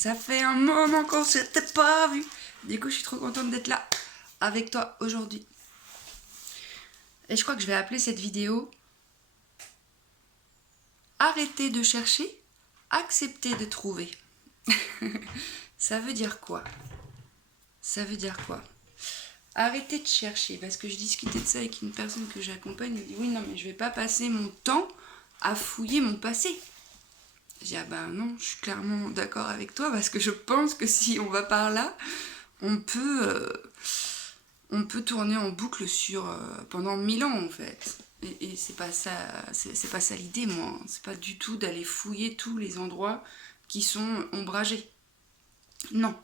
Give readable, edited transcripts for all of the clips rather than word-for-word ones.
Ça fait un moment qu'on s'était pas vu. Du coup, je suis trop contente d'être là avec toi aujourd'hui. Et je crois que je vais appeler cette vidéo Arrêter de chercher, accepter de trouver. Ça veut dire quoi? Ça veut dire quoi? Arrêter de chercher, parce que je discutais de ça avec une personne que j'accompagne, elle dit oui, non, mais je vais pas passer mon temps à fouiller mon passé. Je dis ah ben non, je suis clairement d'accord avec toi, parce que je pense que si on va par là, on peut tourner en boucle sur pendant 1000 ans en fait. Et c'est pas ça, c'est pas ça l'idée, moi. C'est pas du tout d'aller fouiller tous les endroits qui sont ombragés. Non.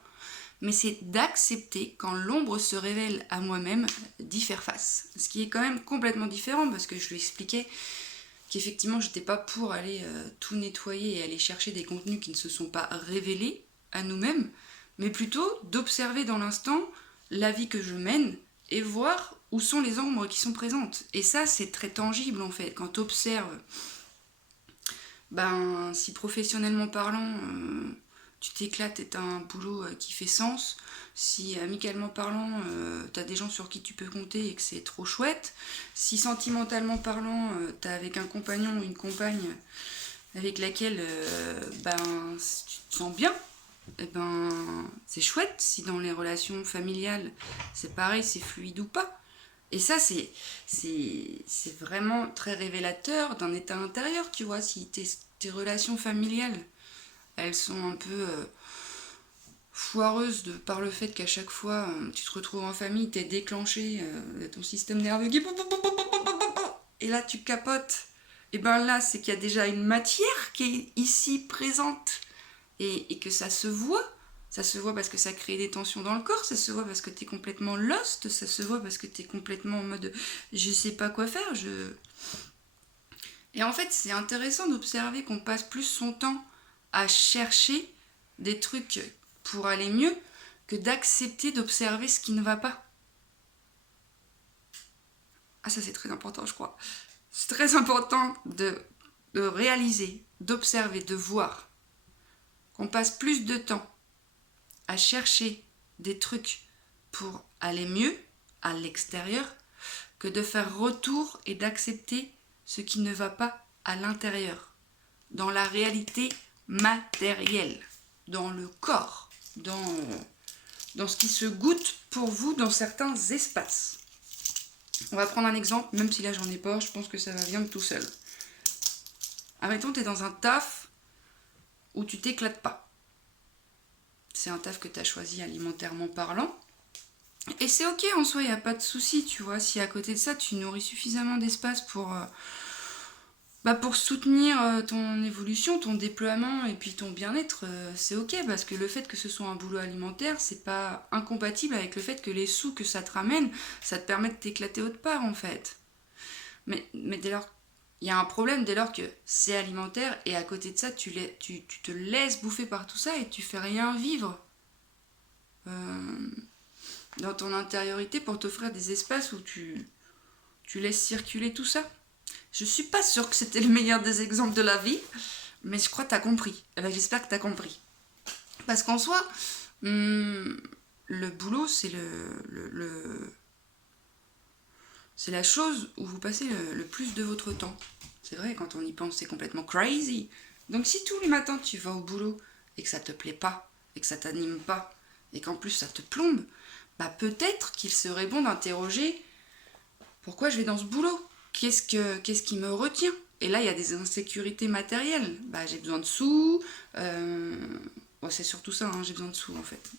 Mais c'est d'accepter, quand l'ombre se révèle à moi-même, d'y faire face. Ce qui est quand même complètement différent, parce que je lui expliquais qu'effectivement, j'étais pas pour aller tout nettoyer et aller chercher des contenus qui ne se sont pas révélés à nous-mêmes, mais plutôt d'observer dans l'instant la vie que je mène et voir où sont les ombres qui sont présentes. Et ça, c'est très tangible en fait. Quand tu observes, ben, si professionnellement parlant, tu t'éclates et t'as un boulot qui fait sens, si amicalement parlant, t'as des gens sur qui tu peux compter et que c'est trop chouette, si sentimentalement parlant, t'as avec un compagnon ou une compagne avec laquelle ben, tu te sens bien, et ben, c'est chouette. Si dans les relations familiales, c'est pareil, c'est fluide ou pas. Et ça, c'est vraiment très révélateur d'un état intérieur, tu vois. Si tes relations familiales, elles sont un peu foireuses par le fait qu'à chaque fois, tu te retrouves en famille, t'es déclenché, ton système nerveux qui... Et là, tu capotes. Et ben là, c'est qu'il y a déjà une matière qui est ici présente. Et que ça se voit. Ça se voit parce que ça crée des tensions dans le corps, ça se voit parce que t'es complètement lost, ça se voit parce que t'es complètement en mode je sais pas quoi faire, Et en fait, c'est intéressant d'observer qu'on passe plus son temps à chercher des trucs pour aller mieux que d'accepter d'observer ce qui ne va pas. Ah, ça c'est très important, je crois. C'est très important de réaliser, d'observer, de voir qu'on passe plus de temps à chercher des trucs pour aller mieux à l'extérieur que de faire retour et d'accepter ce qui ne va pas à l'intérieur, dans la réalité matérielle, dans le corps, dans ce qui se goûte pour vous dans certains espaces. On va prendre un exemple, même si là j'en ai pas, je pense que ça va venir de tout seul. Admettons, tu es dans un taf où tu t'éclates pas. C'est un taf que tu as choisi alimentairement parlant. Et c'est ok en soi, il n'y a pas de souci, tu vois. Si à côté de ça, tu nourris suffisamment d'espace pour soutenir ton évolution, ton déploiement et puis ton bien-être, c'est ok. Parce que le fait que ce soit un boulot alimentaire, c'est pas incompatible avec le fait que les sous que ça te ramène, ça te permet de t'éclater autre part en fait. Mais dès lors, il y a un problème dès lors que c'est alimentaire et à côté de ça, tu te laisses bouffer par tout ça et tu fais rien vivre. Dans ton intériorité pour t'offrir des espaces où tu laisses circuler tout ça. Je suis pas sûre que c'était le meilleur des exemples de la vie, mais je crois que t'as compris. Eh ben, j'espère que t'as compris. Parce qu'en soi, le boulot, c'est c'est la chose où vous passez le plus de votre temps. C'est vrai, quand on y pense, c'est complètement crazy. Donc si tous les matins tu vas au boulot et que ça te plaît pas, et que ça t'anime pas, et qu'en plus ça te plombe, bah peut-être qu'il serait bon d'interroger pourquoi je vais dans ce boulot, qu'est-ce qui me retient. Et là il y a des insécurités matérielles, bah j'ai besoin de sous, bon, c'est surtout ça, hein, j'ai besoin de sous en fait.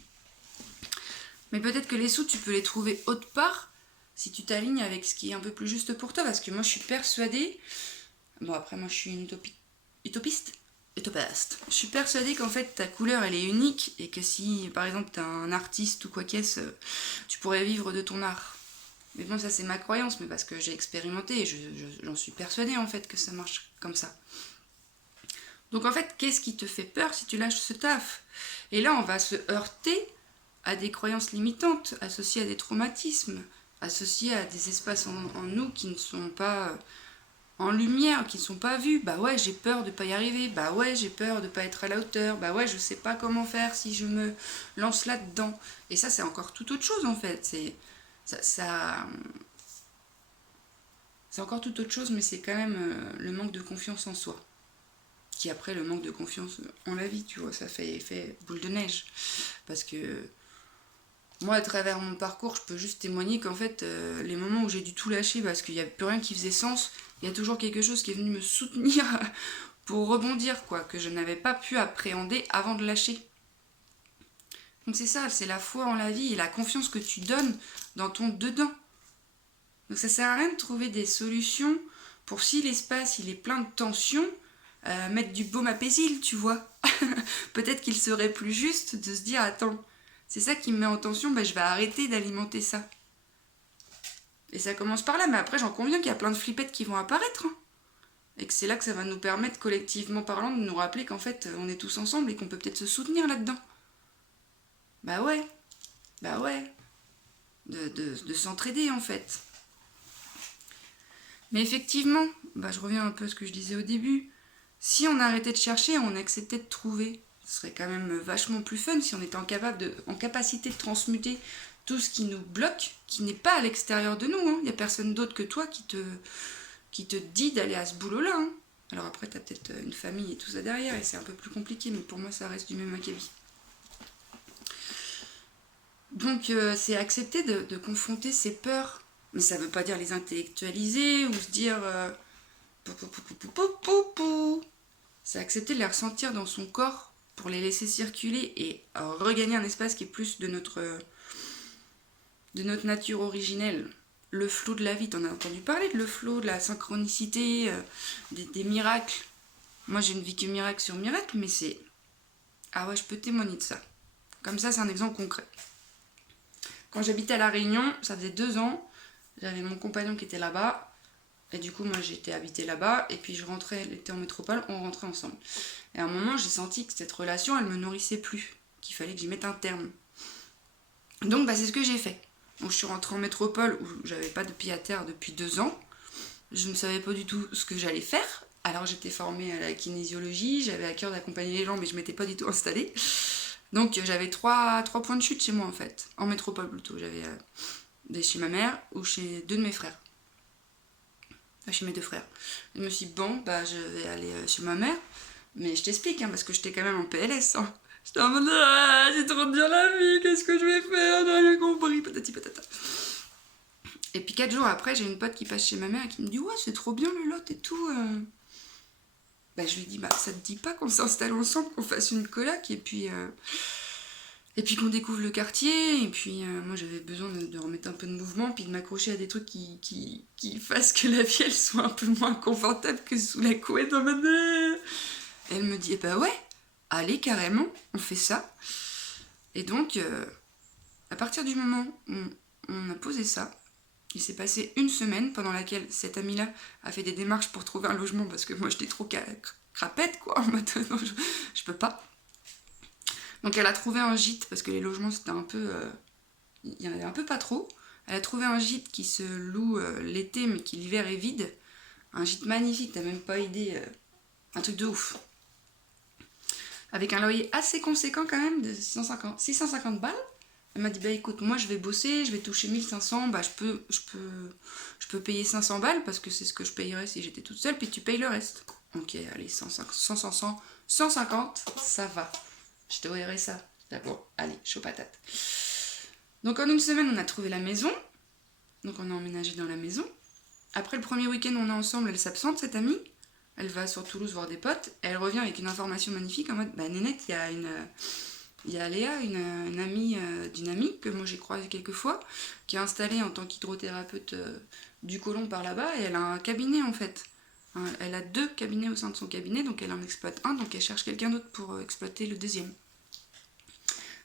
Mais peut-être que les sous tu peux les trouver autre part si tu t'alignes avec ce qui est un peu plus juste pour toi, parce que moi je suis persuadée, bon après moi je suis une utopiste. Je suis persuadée qu'en fait ta couleur elle est unique et que si par exemple t'es un artiste ou quoi qu'est-ce, tu pourrais vivre de ton art. Mais bon, ça c'est ma croyance, mais parce que j'ai expérimenté et j'en suis persuadée en fait que ça marche comme ça. Donc en fait, qu'est-ce qui te fait peur si tu lâches ce taf? Et là on va se heurter à des croyances limitantes associées à des traumatismes, associées à des espaces en nous qui ne sont pas en lumière, qui ne sont pas vues. Bah ouais, j'ai peur de pas y arriver. Bah ouais, j'ai peur de pas être à la hauteur. Bah ouais, je sais pas comment faire si je me lance là-dedans. Et ça, c'est encore tout autre chose en fait. C'est encore tout autre chose, mais c'est quand même le manque de confiance en soi. Qui après, le manque de confiance en la vie, tu vois, ça fait effet boule de neige. Parce que moi, à travers mon parcours, je peux juste témoigner qu'en fait, les moments où j'ai dû tout lâcher parce qu'il n'y avait plus rien qui faisait sens, il y a toujours quelque chose qui est venu me soutenir pour rebondir, quoi, que je n'avais pas pu appréhender avant de lâcher. Donc c'est ça, c'est la foi en la vie et la confiance que tu donnes dans ton dedans. Donc ça sert à rien de trouver des solutions pour si l'espace il est plein de tensions, mettre du baume à pésil, tu vois. Peut-être qu'il serait plus juste de se dire, attends, c'est ça qui me met en tension, je vais arrêter d'alimenter ça. Et ça commence par là, mais après j'en conviens qu'il y a plein de flippettes qui vont apparaître. Hein. Et que c'est là que ça va nous permettre, collectivement parlant, de nous rappeler qu'en fait, on est tous ensemble et qu'on peut peut-être se soutenir là-dedans. Bah ouais. De s'entraider en fait. Mais effectivement, je reviens un peu à ce que je disais au début, si on arrêtait de chercher, on acceptait de trouver, ce serait quand même vachement plus fun si on était en capacité de transmuter tout ce qui nous bloque, qui n'est pas à l'extérieur de nous. Il n'y a personne d'autre que toi qui te dit d'aller à ce boulot-là. Hein. Alors après, tu as peut-être une famille et tout ça derrière, et c'est un peu plus compliqué, mais pour moi, ça reste du même acabit. Donc, c'est accepter de confronter ses peurs. Mais ça ne veut pas dire les intellectualiser ou se dire... C'est accepter de les ressentir dans son corps pour les laisser circuler et regagner un espace qui est plus de notre nature originelle. Le flow de la vie, t'en as entendu parler de le flow, de la synchronicité, des miracles. Moi j'ai une vie que miracle sur miracle, mais c'est... Ah ouais, je peux témoigner de ça. Comme ça, c'est un exemple concret. Quand j'habitais à La Réunion, ça faisait 2 ans, j'avais mon compagnon qui était là-bas, et du coup, moi, j'étais habitée là-bas, et puis je rentrais, elle était en métropole, on rentrait ensemble. Et à un moment, j'ai senti que cette relation, elle me nourrissait plus, qu'il fallait que j'y mette un terme. Donc, c'est ce que j'ai fait. Donc, je suis rentrée en métropole, où j'avais pas de pied à terre depuis 2 ans. Je ne savais pas du tout ce que j'allais faire. Alors, j'étais formée à la kinésiologie, j'avais à cœur d'accompagner les gens, mais je m'étais pas du tout installée. Donc, j'avais 3 points de chute chez moi, en fait. En métropole, plutôt. J'avais chez ma mère ou chez 2 de mes frères. Chez mes 2 frères. Je me suis dit, je vais aller chez ma mère. Mais je t'explique, parce que j'étais quand même en PLS. Hein. J'étais en mode, c'est trop dur la vie, qu'est-ce que je vais faire, j'ai rien compris, patati patata. Et puis 4 jours après, j'ai une pote qui passe chez ma mère et qui me dit, ouais, c'est trop bien le lot et tout. Je lui dis, ça te dit pas qu'on s'installe ensemble, qu'on fasse une coloc et puis qu'on découvre le quartier, et puis moi j'avais besoin de remettre un peu de mouvement, puis de m'accrocher à des trucs qui fassent que la vie elle soit un peu moins confortable que sous la couette dans ma nez. Elle me dit, ouais, allez carrément, on fait ça. Et donc, à partir du moment où on a posé ça, il s'est passé 1 semaine pendant laquelle cette amie-là a fait des démarches pour trouver un logement, parce que moi j'étais trop crapette, quoi, en mode, non, je peux pas. Donc elle a trouvé un gîte, parce que les logements c'était un peu... il y en avait un peu pas trop. Elle a trouvé un gîte qui se loue l'été, mais qui l'hiver est vide. Un gîte magnifique, t'as même pas idée. Un truc de ouf. Avec un loyer assez conséquent quand même, de 650 balles. Elle m'a dit, écoute, moi je vais bosser, je vais toucher 1500, je peux payer 500 balles, parce que c'est ce que je payerais si j'étais toute seule, puis tu payes le reste. Ok, allez, 150, ça va. Je te verrai ça. D'abord, allez, chaud patate. Donc en 1 semaine, on a trouvé la maison. Donc on a emménagé dans la maison. Après le premier week-end, on est ensemble, elle s'absente, cette amie. Elle va sur Toulouse voir des potes. Elle revient avec une information magnifique en mode, Nénette, il y a Léa, une amie d'une amie, que moi j'ai croisée quelques fois, qui est installée en tant qu'hydrothérapeute du côlon par là-bas, et elle a un cabinet en fait. Elle a 2 cabinets au sein de son cabinet, donc elle en exploite un, donc elle cherche quelqu'un d'autre pour exploiter le 2e.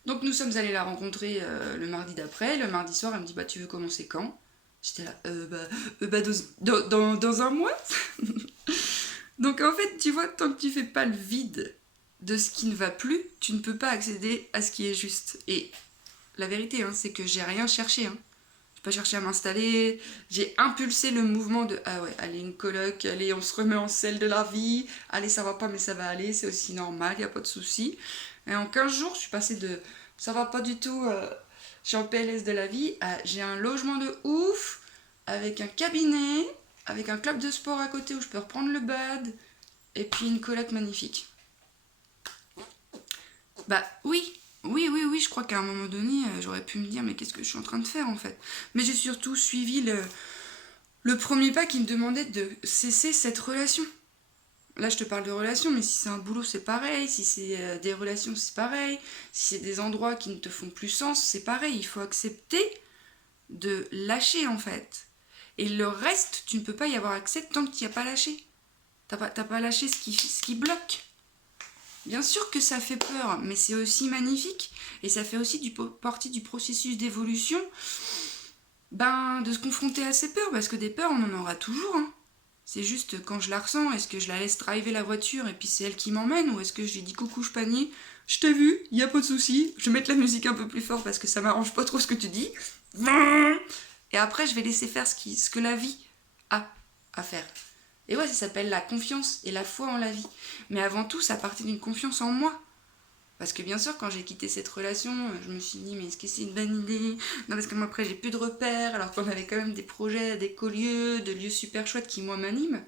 Donc nous sommes allés la rencontrer le mardi d'après. Le mardi soir, elle me dit, tu veux commencer quand? J'étais là, dans un mois. Donc en fait, tu vois, tant que tu fais pas le vide de ce qui ne va plus, tu ne peux pas accéder à ce qui est juste. Et la vérité, c'est que j'ai rien cherché. pas cherché à m'installer. J'ai impulsé le mouvement de ah ouais, allez, une coloc, allez, on se remet en selle de la vie. Allez, ça va pas, mais ça va aller, c'est aussi normal, y a pas de souci. Et en 15 jours, je suis passée de ça va pas du tout, je suis en PLS de la vie, à j'ai un logement de ouf, avec un cabinet, avec un club de sport à côté où je peux reprendre le bad, et puis une coloc magnifique. Bah oui, oui, je crois qu'à un moment donné, j'aurais pu me dire, mais qu'est-ce que je suis en train de faire en fait? Mais j'ai surtout suivi le premier pas qui me demandait de cesser cette relation. Là, je te parle de relation, mais si c'est un boulot, c'est pareil. Si c'est des relations, c'est pareil. Si c'est des endroits qui ne te font plus sens, c'est pareil. Il faut accepter de lâcher en fait. Et le reste, tu ne peux pas y avoir accès tant que tu n'y as pas lâché. T'as pas lâché ce qui bloque. Bien sûr que ça fait peur, mais c'est aussi magnifique. Et ça fait aussi partie du processus d'évolution, de se confronter à ces peurs, parce que des peurs, on en aura toujours. Hein. C'est juste quand je la ressens, est-ce que je la laisse driver la voiture et puis c'est elle qui m'emmène, ou est-ce que je lui dis coucou, je panier, je t'ai vu, y a pas de souci, je vais mettre la musique un peu plus fort parce que ça m'arrange pas trop ce que tu dis. Et après, je vais laisser faire ce que la vie a à faire. Et ouais, ça s'appelle la confiance et la foi en la vie. Mais avant tout, ça partait d'une confiance en moi. Parce que bien sûr, quand j'ai quitté cette relation, je me suis dit, mais est-ce que c'est une bonne idée? Non, parce que moi, après, j'ai plus de repères, alors qu'on avait quand même des projets, des d'écolieux, de lieux super chouettes qui, moi, m'animent.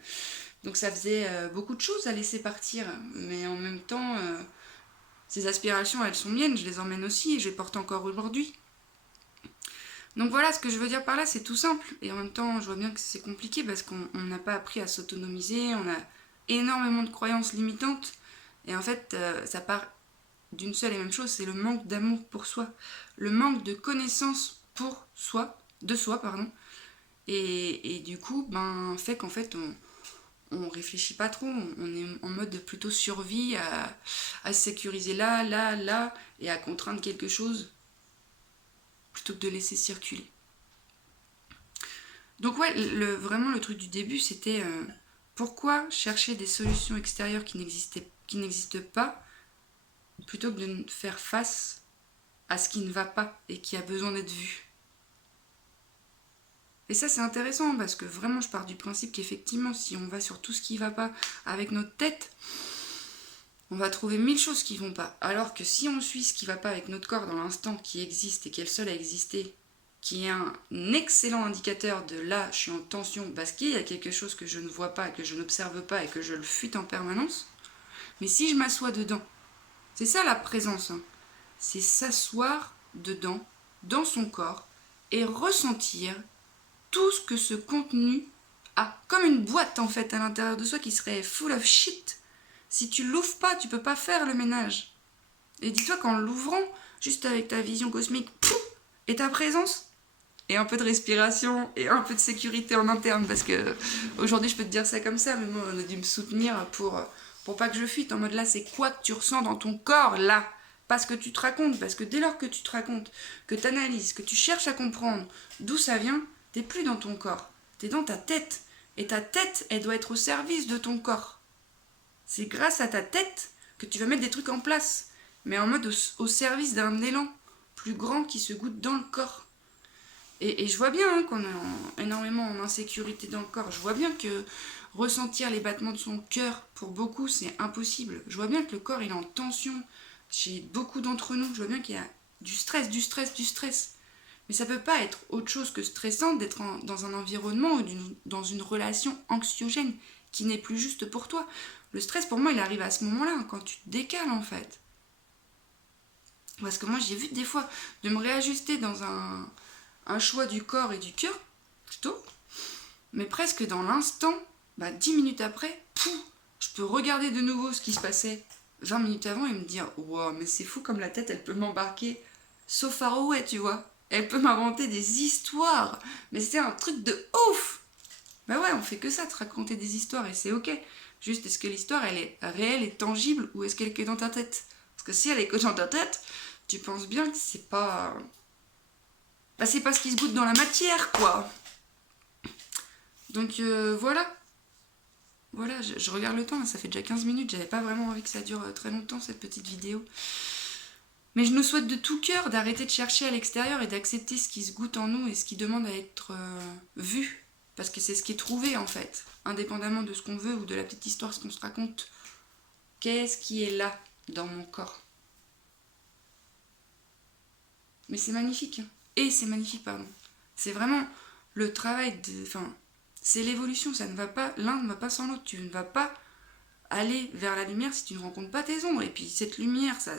Donc ça faisait beaucoup de choses à laisser partir. Mais en même temps, ces aspirations, elles sont miennes, je les emmène aussi et je les porte encore aujourd'hui. Donc voilà, ce que je veux dire par là, c'est tout simple. Et en même temps, je vois bien que c'est compliqué parce qu'on n'a pas appris à s'autonomiser, on a énormément de croyances limitantes. Et en fait, ça part d'une seule et même chose, c'est le manque d'amour pour soi. Le manque de connaissance pour soi, de soi, pardon. Et du coup, fait qu'en fait, on réfléchit pas trop, on est en mode plutôt survie, à se sécuriser là, et à contraindre quelque chose plutôt que de laisser circuler. Donc ouais, vraiment le truc du début, c'était pourquoi chercher des solutions extérieures qui n'existent pas, plutôt que de faire face à ce qui ne va pas et qui a besoin d'être vu. Et ça, c'est intéressant parce que vraiment, je pars du principe qu'effectivement, si on va sur tout ce qui ne va pas avec notre tête, on va trouver 1000 choses qui ne vont pas. Alors que si on suit ce qui ne va pas avec notre corps dans l'instant qui existe et qui est le seul à exister, qui est un excellent indicateur de là, je suis en tension parce qu'il y a quelque chose que je ne vois pas, que je n'observe pas et que je le fuite en permanence. Mais si je m'assois dedans, c'est ça la présence, hein. C'est s'asseoir dedans, dans son corps, et ressentir tout ce que ce contenu a. Comme une boîte en fait à l'intérieur de soi qui serait full of shit. Si tu l'ouvres pas, tu peux pas faire le ménage. Et dis-toi qu'en l'ouvrant, juste avec ta vision cosmique, et ta présence, et un peu de respiration, et un peu de sécurité en interne, parce que aujourd'hui je peux te dire ça comme ça, mais moi on a dû me soutenir pour pas que je fuite, en mode là c'est quoi que tu ressens dans ton corps là, parce que tu te racontes, parce que dès lors que tu te racontes, que tu analyses, que tu cherches à comprendre d'où ça vient, t'es plus dans ton corps, t'es dans ta tête, et ta tête elle doit être au service de ton corps. C'est grâce à ta tête que tu vas mettre des trucs en place, mais en mode au service d'un élan plus grand qui se goûte dans le corps. Et je vois bien qu'on est énormément en insécurité dans le corps. Je vois bien que ressentir les battements de son cœur, pour beaucoup, c'est impossible. Je vois bien que le corps, il est en tension chez beaucoup d'entre nous. Je vois bien qu'il y a du stress. Mais ça peut pas être autre chose que stressant d'être dans un environnement ou dans une relation anxiogène qui n'est plus juste pour toi. Le stress, pour moi, il arrive à ce moment-là, quand tu te décales, en fait. Parce que moi, j'ai vu des fois de me réajuster dans un choix du corps et du cœur, plutôt, mais presque dans l'instant, 10 minutes après, je peux regarder de nouveau ce qui se passait 20 minutes avant et me dire « Wow, mais c'est fou comme la tête, elle peut m'embarquer so far away, tu vois. Elle peut m'inventer des histoires. Mais c'est un truc de ouf !» Ouais, on fait que ça, de raconter des histoires, et c'est ok. Juste, est-ce que l'histoire, elle est réelle et tangible, ou est-ce qu'elle est que dans ta tête? Parce que si elle est que dans ta tête, tu penses bien que c'est pas... c'est pas ce qui se goûte dans la matière, quoi. Donc voilà, je regarde le temps, ça fait déjà 15 minutes, j'avais pas vraiment envie que ça dure très longtemps cette petite vidéo. Mais je nous souhaite de tout cœur d'arrêter de chercher à l'extérieur et d'accepter ce qui se goûte en nous et ce qui demande à être vu. Parce que c'est ce qui est trouvé en fait, indépendamment de ce qu'on veut ou de la petite histoire qu'on se raconte. Qu'est-ce qui est là dans mon corps? Mais c'est magnifique. Hein. Et c'est magnifique, pardon. C'est vraiment le travail de... Enfin, c'est l'évolution, ça ne va pas... L'un ne va pas sans l'autre. Tu ne vas pas aller vers la lumière si tu ne rencontres pas tes ombres. Et puis cette lumière, ça,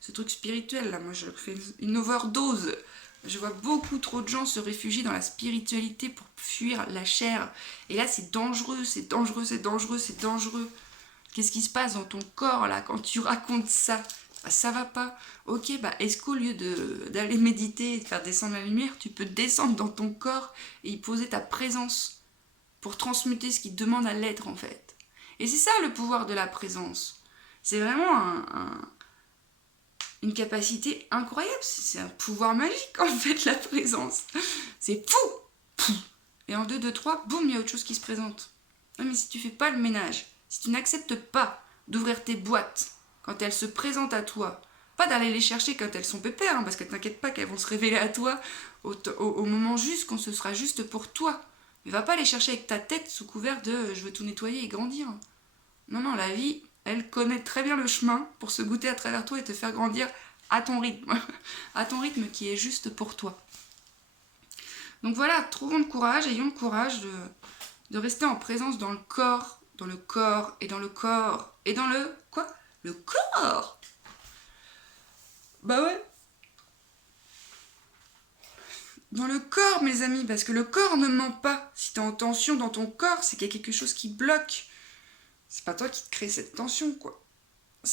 ce truc spirituel, là, moi je fais une overdose. Je vois beaucoup trop de gens se réfugier dans la spiritualité pour fuir la chair. Et là, c'est dangereux, c'est dangereux, c'est dangereux, c'est dangereux. Qu'est-ce qui se passe dans ton corps, là, quand tu racontes ça? Bah, ça va pas. Ok, bah est-ce qu'au lieu d'aller méditer et de faire descendre la lumière, tu peux descendre dans ton corps et y poser ta présence pour transmuter ce qui te demande à l'être, en fait. Et c'est ça, le pouvoir de la présence. C'est vraiment une capacité incroyable. C'est un pouvoir magique, en fait, la présence. C'est fou. Et en 2, 2, 3, boum, il y a autre chose qui se présente. Ouais, mais si tu fais pas le ménage, si tu n'acceptes pas d'ouvrir tes boîtes quand elles se présentent à toi, pas d'aller les chercher quand elles sont pépères, hein, parce que t'inquiète pas qu'elles vont se révéler à toi au moment juste, quand ce sera juste pour toi. Mais va pas les chercher avec ta tête sous couvert de je veux tout nettoyer et grandir. Non, non, la vie, elle connaît très bien le chemin pour se goûter à travers toi et te faire grandir à ton rythme. À ton rythme qui est juste pour toi. Donc voilà, trouvons le courage, ayons le courage de rester en présence dans le corps et dans le corps et dans le... Quoi? Le corps? Bah ouais. Dans le corps, mes amis, parce que le corps ne ment pas. Si t'es en tension dans ton corps, c'est qu'il y a quelque chose qui bloque. C'est pas toi qui te crée cette tension, quoi.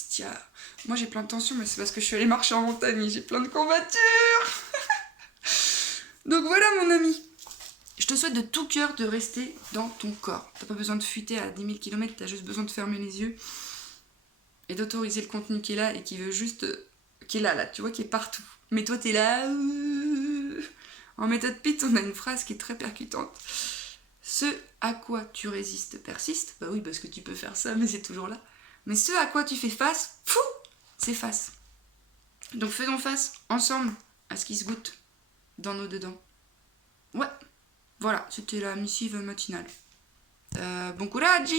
Tiens, moi j'ai plein de tensions, mais c'est parce que je suis allée marcher en montagne et j'ai plein de courbatures. Donc voilà, mon ami. Je te souhaite de tout cœur de rester dans ton corps. T'as pas besoin de fuiter à 10 000 km, t'as juste besoin de fermer les yeux et d'autoriser le contenu qui est là et qui veut juste... qui est là, tu vois, qui est partout. Mais toi, t'es là... En méthode PIT, on a une phrase qui est très percutante. Ce à quoi tu résistes persiste. Bah oui, parce que tu peux faire ça, mais c'est toujours là. Mais ce à quoi tu fais face, fou, c'est face. Donc faisons face, ensemble, à ce qui se goûte dans nos dedans. Ouais, voilà, c'était la missive matinale. Bon courage!